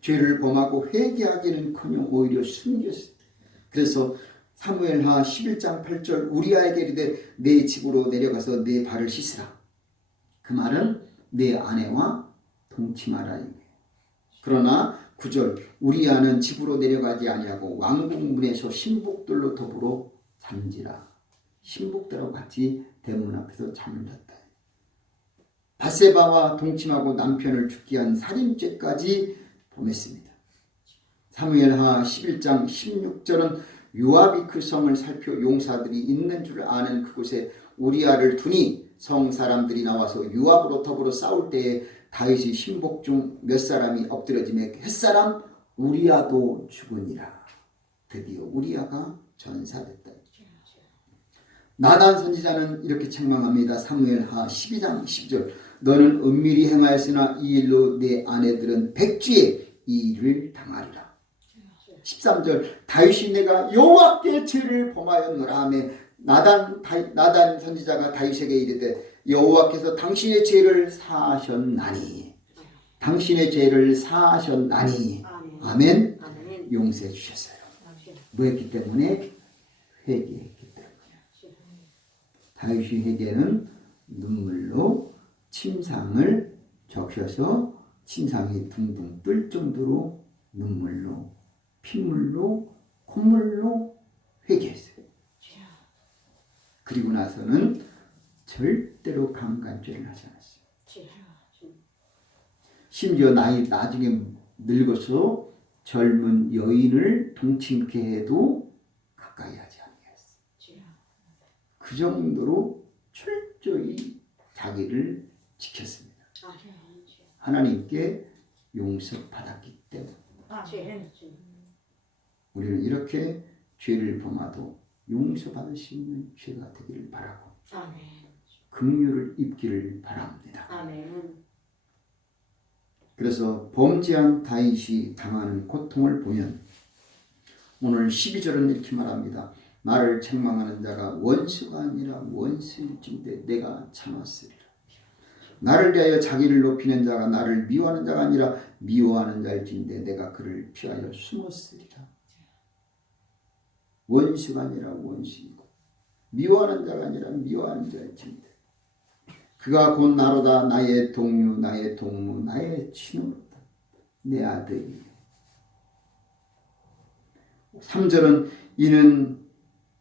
죄를 범하고 회개하기는커녕 오히려 숨겼어요. 그래서 사무엘하 11장 8절 우리아에게 이르되 내 집으로 내려가서 내 발을 씻으라. 그 말은 내 아내와 동침하라. 그러나 9절 우리아는 집으로 내려가지 아니하고 왕궁문에서 신복들로 더불어 잠지라. 신복들하고 같이 대문 앞에서 잠을 잤다. 밧세바와 동침하고 남편을 죽게 한 살인죄까지 범했습니다. 사무엘하 11장 16절은 요압이 그 성을 살펴 용사들이 있는 줄 아는 그곳에 우리아를 두니 성 사람들이 나와서 요압으로 더불어 싸울 때에 다윗의 신복 중 몇 사람이 엎드러지매 햇사람 우리아도 죽으니라. 드디어 우리아가 전사됐다. 나단 선지자는 이렇게 책망합니다. 사무엘하 12장 10절 너는 은밀히 행하였으나 이 일로 내 아내들은 백주에 이 일을 당하리라. 13절 다윗이 내가 여호와께 죄를 범하였노라 하며 나단 선지자가 다윗에게 이르되 여호와께서 당신의 죄를 사하셨나니 당신의 죄를 사하셨나니 아멘. 용서해 주셨어요. 뭐했기 때문에? 회개했기 때문에. 다윗의 회개는 눈물로 침상을 적셔서 침상이 둥둥 뜰 정도로 눈물로 핏물로 콧물로 회개했어요. 그리고 나서는 절대로 강간죄를 하지 않았어요. 심지어 나중에 늙어서 젊은 여인을 동침케 해도 가까이 하지 않았어요. 그 정도로 철저히 자기를 지켰습니다. 하나님께 용서받았기 때문에 우리는 이렇게 죄를 범하도 용서받을 수 있는 죄가 되기를 바라고 긍휼을 입기를 바랍니다. 그래서 범죄한 다윗이 당하는 고통을 보면 오늘 12절은 이렇게 말합니다. 나를 책망하는 자가 원수가 아니라 원수일진데 내가 참았으리라. 나를 대하여 자기를 높이는 자가 나를 미워하는 자가 아니라 미워하는 자일진데 내가 그를 피하여 숨었으리라. 원수가 아니라 원수이고 미워하는 자가 아니라 미워하는 자일진데 그가 곧 나로다. 나의 동료 나의 동무 나의 친구로다. 내 아들이요. 3절은 이는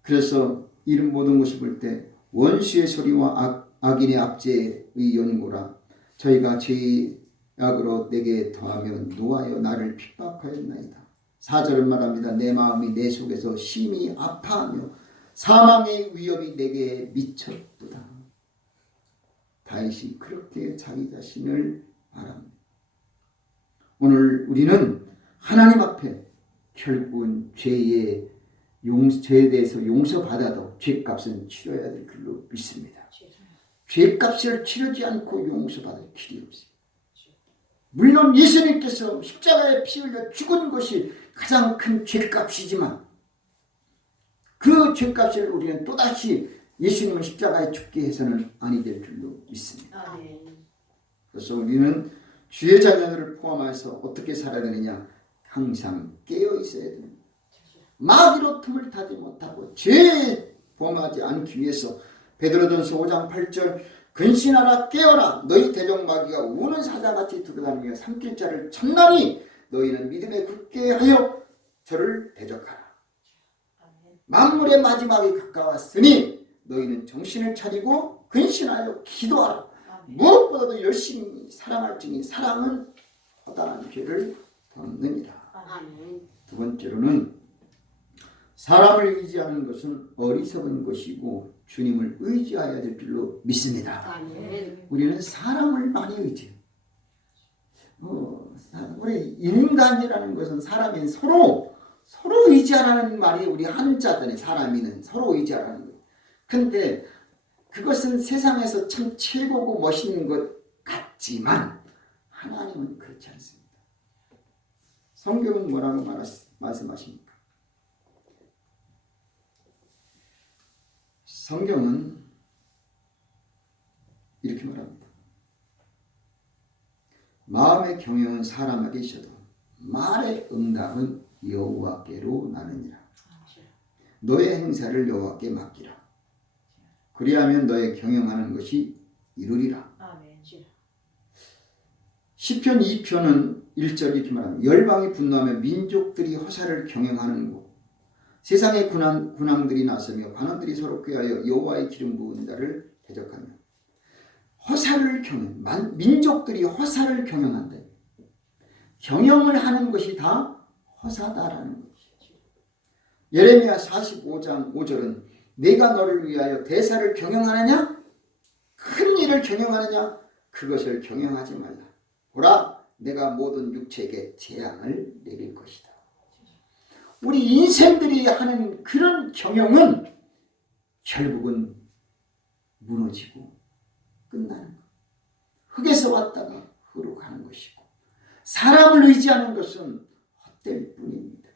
그래서 이런 모든 것을 볼 때 원수의 소리와 악인의 압제의 연고라. 저희가 죄의 악으로 내게 더하며 노하여 나를 핍박하였나이다. 4절은 말합니다. 내 마음이 내 속에서 심히 아파하며 사망의 위협이 내게 미쳤도다. 다윗이 그렇게 자기 자신을 말합니다. 오늘 우리는 하나님 앞에 결국은 죄의 죄에 대해서 용서받아도 죄값은 치러야 될 줄로 믿습니다. 죄값을 치르지 않고 용서받을 길이 없어요. 물론 예수님께서 십자가에 피 흘려 죽은 것이 가장 큰 죄값이지만 그 죄값을 우리는 또다시 예수님을 십자가에 죽게 해서는 아니 될 줄로 믿습니다. 그래서 우리는 주의 자녀들을 포함해서 어떻게 살아야 되느냐? 항상 깨어 있어야 됩니다. 마귀로 틈을 타지 못하고 죄에 범하지 않기 위해서 베드로전서 5장 8절 근신하라 깨어라 너희 대적 마귀가 우는 사자같이 두루다니며 삼킬 자를 천만히 너희는 믿음에 굳게 하여 저를 대적하라. 만물의 마지막이 가까웠으니 너희는 정신을 차리고 근신하여 기도하라. 무엇보다도 열심히 사랑할지니 사랑은 허다한 죄를 덮느니라. 두 번째로는 사람을 의지하는 것은 어리석은 것이고 주님을 의지해야 될 줄로 믿습니다. 우리는 사람을 많이 의지해요. 우리 인간이라는 것은 사람인 서로 의지하라는 말이 우리 한자잖아요. 사람이는 서로 의지하라는 거예요. 근데 그것은 세상에서 참 최고고 멋있는 것 같지만 하나님은 그렇지 않습니다. 성경은 뭐라고 말씀하십니까? 성경은 이렇게 말합니다. 마음의 경영은 사람에게 있어도 말의 응답은 여호와께로 나느니라. 너의 행사를 여호와께 맡기라. 그리하면 너의 경영하는 것이 이루리라. 시편 2편은 1절 이렇게 말합니다. 열방이 분노하며 민족들이 허사를 경영하는 곳 세상의 군왕들이 나서며 관원들이 서로 꾀하여 여호와의 기름 부은 자를 대적하며 허사를 민족들이 허사를 경영한다. 경영을 하는 것이 다 허사다라는 것이죠. 예레미야 45장 5절은 내가 너를 위하여 대사를 경영하느냐? 큰 일을 경영하느냐? 그것을 경영하지 말라. 보라, 내가 모든 육체에게 재앙을 내릴 것이다. 우리 인생들이 하는 그런 경영은 결국은 무너지고 끝나는 것. 흙에서 왔다가 흙으로 가는 것이고 사람을 의지하는 것은 헛될 뿐입니다.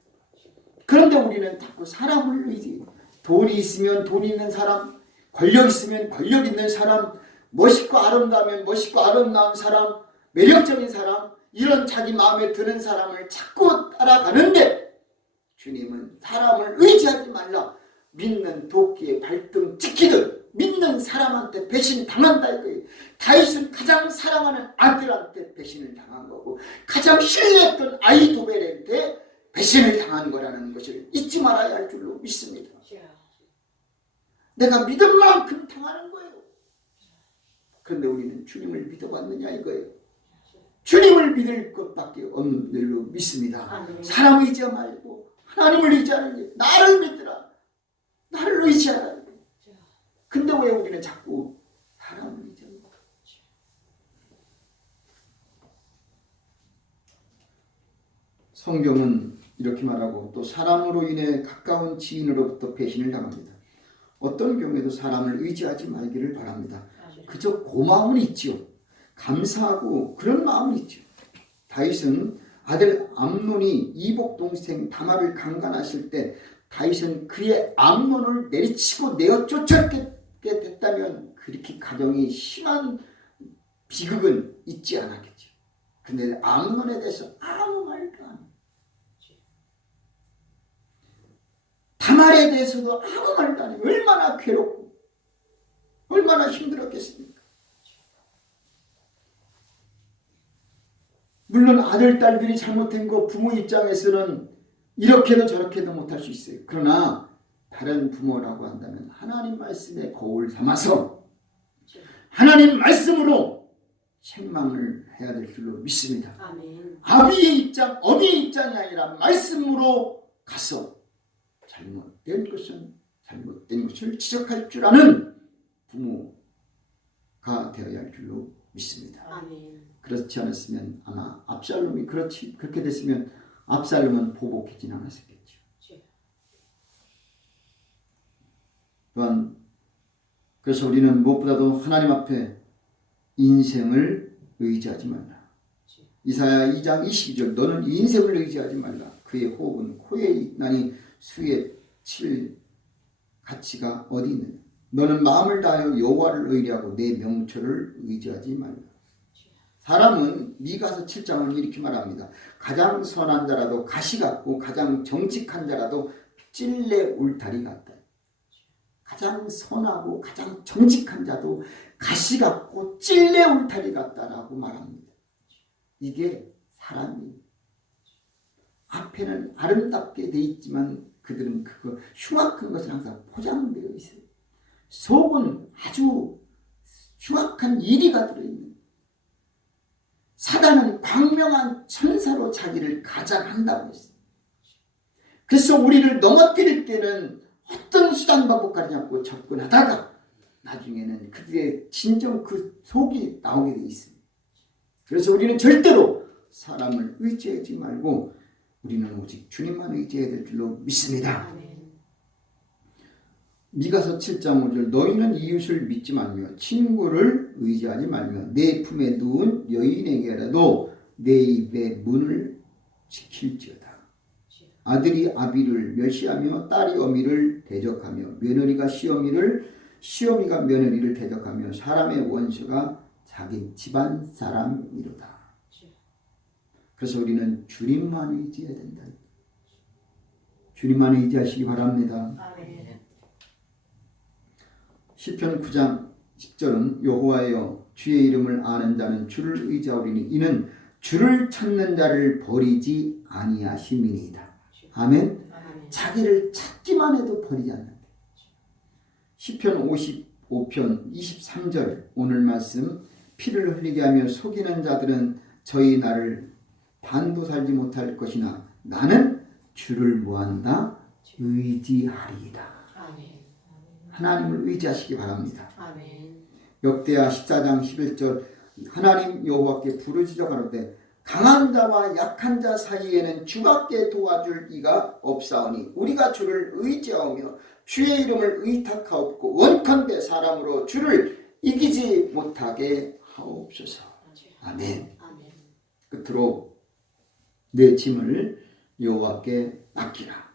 그런데 우리는 자꾸 사람을 의지해요. 돈이 있으면 돈 있는 사람, 권력 있으면 권력 있는 사람, 멋있고 아름다우면 멋있고 아름다운 사람, 매력적인 사람, 이런 자기 마음에 드는 사람을 자꾸 따라가는데 주님은 사람을 의지하지 말라. 믿는 도끼에 발등 찍히듯 믿는 사람한테 배신 당한다 이거예요. 다윗은 가장 사랑하는 아들한테 배신을 당한 거고 가장 신뢰했던 아히도벨한테 배신을 당한 거라는 것을 잊지 말아야 할 줄로 믿습니다. 내가 믿은 만큼 당하는 거예요. 그런데 우리는 주님을 믿어봤느냐 이거예요. 주님을 믿을 것밖에 없는 줄로 믿습니다. 사람 의지하지 말고 하나님을 의지하는 게 나를 믿으라. 나를 의지하라. 근데 왜 우리는 자꾸 사람을 의지합니까? 성경은 이렇게 말하고 또 사람으로 인해 가까운 지인으로부터 배신을 당합니다. 어떤 경우에도 사람을 의지하지 말기를 바랍니다. 그저 고마움은 있지요. 감사하고 그런 마음은 있죠. 다윗은 아들 암논이 이복 동생 다말을 강간하실 때 다윗은 그의 암논을 내리치고 내어 쫓았게 됐다면 그렇게 가정이 심한 비극은 있지 않았겠죠. 근데 암논에 대해서 아무 말도 안 해요. 다말에 대해서도 아무 말도 안 해요. 얼마나 괴롭고 얼마나 힘들었겠습니까? 물론 아들, 딸들이 잘못한 거 부모 입장에서는 이렇게도 저렇게도 못할 수 있어요. 그러나 다른 부모라고 한다면 하나님 말씀에 거울 삼아서 하나님 말씀으로 책망을 해야 될 줄로 믿습니다. 아멘. 아비의 입장, 어미의 입장이 아니라 말씀으로 가서 잘못된 것을 지적할 줄 아는 부모가 되어야 할 줄로 믿습니다. 아멘. 그렇지 않았으면 아마 압살롬이 그렇게 됐으면 압살롬은 보복하진 않았었겠죠. 또한 그래서 우리는 무엇보다도 하나님 앞에 인생을 의지하지 말라. 이사야 2장 22절 너는 인생을 의지하지 말라. 그의 호흡은 코에 있나니 수에 칠 가치가 어디 있느냐. 너는 마음을 다하여 여호와를 의뢰하고 내 명초를 의지하지 말라. 사람은 미가서 7장은 이렇게 말합니다. 가장 선한 자라도 가시 같고 가장 정직한 자라도 찔레 울타리 같다. 가장 선하고 가장 정직한 자도 가시 같고 찔레 울타리 같다라고 말합니다. 이게 사람이 앞에는 아름답게 돼 있지만 그들은 그거 흉악한 것을 항상 포장되어 있어요. 속은 아주 흉악한 이리가 들어있는. 사단은 광명한 천사로 자기를 가장한다고 했어요. 그래서 우리를 넘어뜨릴 때는 어떤 수단 방법까지 잡고 접근하다가 나중에는 그들의 진정 그 속이 나오게 돼 있습니다. 그래서 우리는 절대로 사람을 의지하지 말고 우리는 오직 주님만 의지해야 될 줄로 믿습니다. 미가서 7장 5절 너희는 이웃을 믿지 말며 친구를 의지하지 말며 내 품에 누운 여인에게라도 내 입의 문을 지킬지어다. 아들이 아비를 멸시하며 딸이 어미를 대적하며 며느리가 시어미가 며느리를 대적하며 사람의 원수가 자기 집안 사람이로다. 그래서 우리는 주님만 의지해야 된다. 주님만 의지하시기 바랍니다. 아멘. 시편 9장 10절은 여호와여 주의 이름을 아는 자는 주를 의지하오리니 이는 주를 찾는 자를 버리지 아니하심이니이다. 아멘. 자기를 찾기만 해도 버리지 않는다. 시편 55편 23절 오늘 말씀 피를 흘리게 하며 속이는 자들은 저희 나를 반도 살지 못할 것이나 나는 주를 뭐한다? 의지하리이다. 하나님을 의지하시기 바랍니다. 역대하 14장 11절 하나님 여호와께 부르짖어 가로되 강한 자와 약한 자 사이에는 주밖에 도와줄 이가 없사오니 우리가 주를 의지하오며 주의 이름을 의탁하옵고 원컨대 사람으로 주를 이기지 못하게 하옵소서. 아멘. 끝으로 내 짐을 여호와께 맡기라.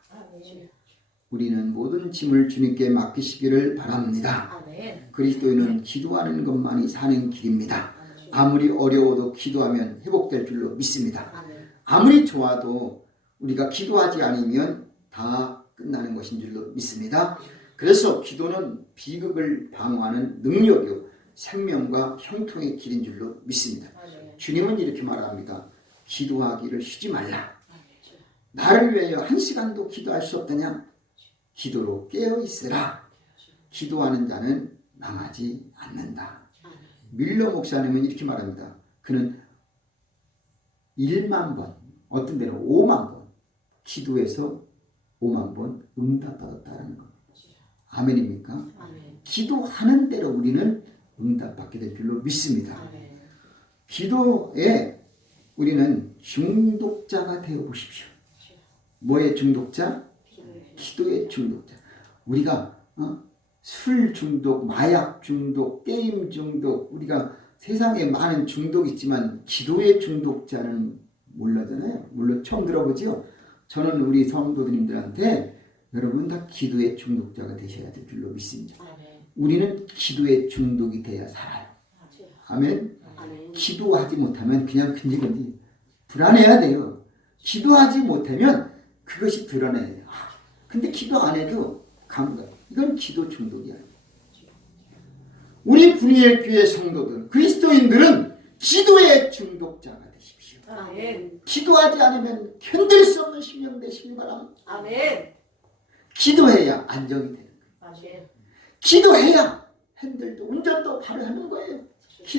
우리는 모든 짐을 주님께 맡기시기를 바랍니다. 그리스도인은 기도하는 것만이 사는 길입니다. 아무리 어려워도 기도하면 회복될 줄로 믿습니다. 아무리 좋아도 우리가 기도하지 않으면 다 끝나는 것인 줄로 믿습니다. 그래서 기도는 비극을 방어하는 능력이요 생명과 형통의 길인 줄로 믿습니다. 주님은 이렇게 말합니다. 기도하기를 쉬지 말라. 나를 위하여 한 시간도 기도할 수 없더냐? 기도로 깨어 있으라. 기도하는 자는 망하지 않는다. 밀러 목사님은 이렇게 말합니다. 그는 1만 번, 어떤 데는 5만 번 기도해서 5만 번 응답받았다는 겁니다. 아멘입니까? 아멘. 기도하는 대로 우리는 응답받게 될 줄로 믿습니다. 아멘. 기도에 우리는 중독자가 되어 보십시오. 뭐의 중독자? 기도의 중독자. 우리가 술 중독, 마약 중독, 게임 중독, 우리가 세상에 많은 중독이 있지만 기도의 중독자는 몰라잖아요. 물론 처음 들어보지요. 저는 우리 성도님들한테 여러분 다 기도의 중독자가 되셔야 될 줄로 믿습니다. 우리는 기도의 중독이 돼야 살아요. 아멘. 기도하지 못하면 그냥 근질근질 불안해야 돼요. 기도하지 못하면 그것이 드러나요. 근데 기도 안 해도 감각. 이건 기도 중독이야. 우리 분이엘 교회 성도들, 그리스도인들은 기도의 중독자가 되십시오. 아멘. 기도하지 않으면 견딜 수 없는 심령 되시기 바랍니다. 아멘. 기도해야 안정이 되는 거예요. 아멘. 기도해야 핸들도 운전도 바로 하는 거예요.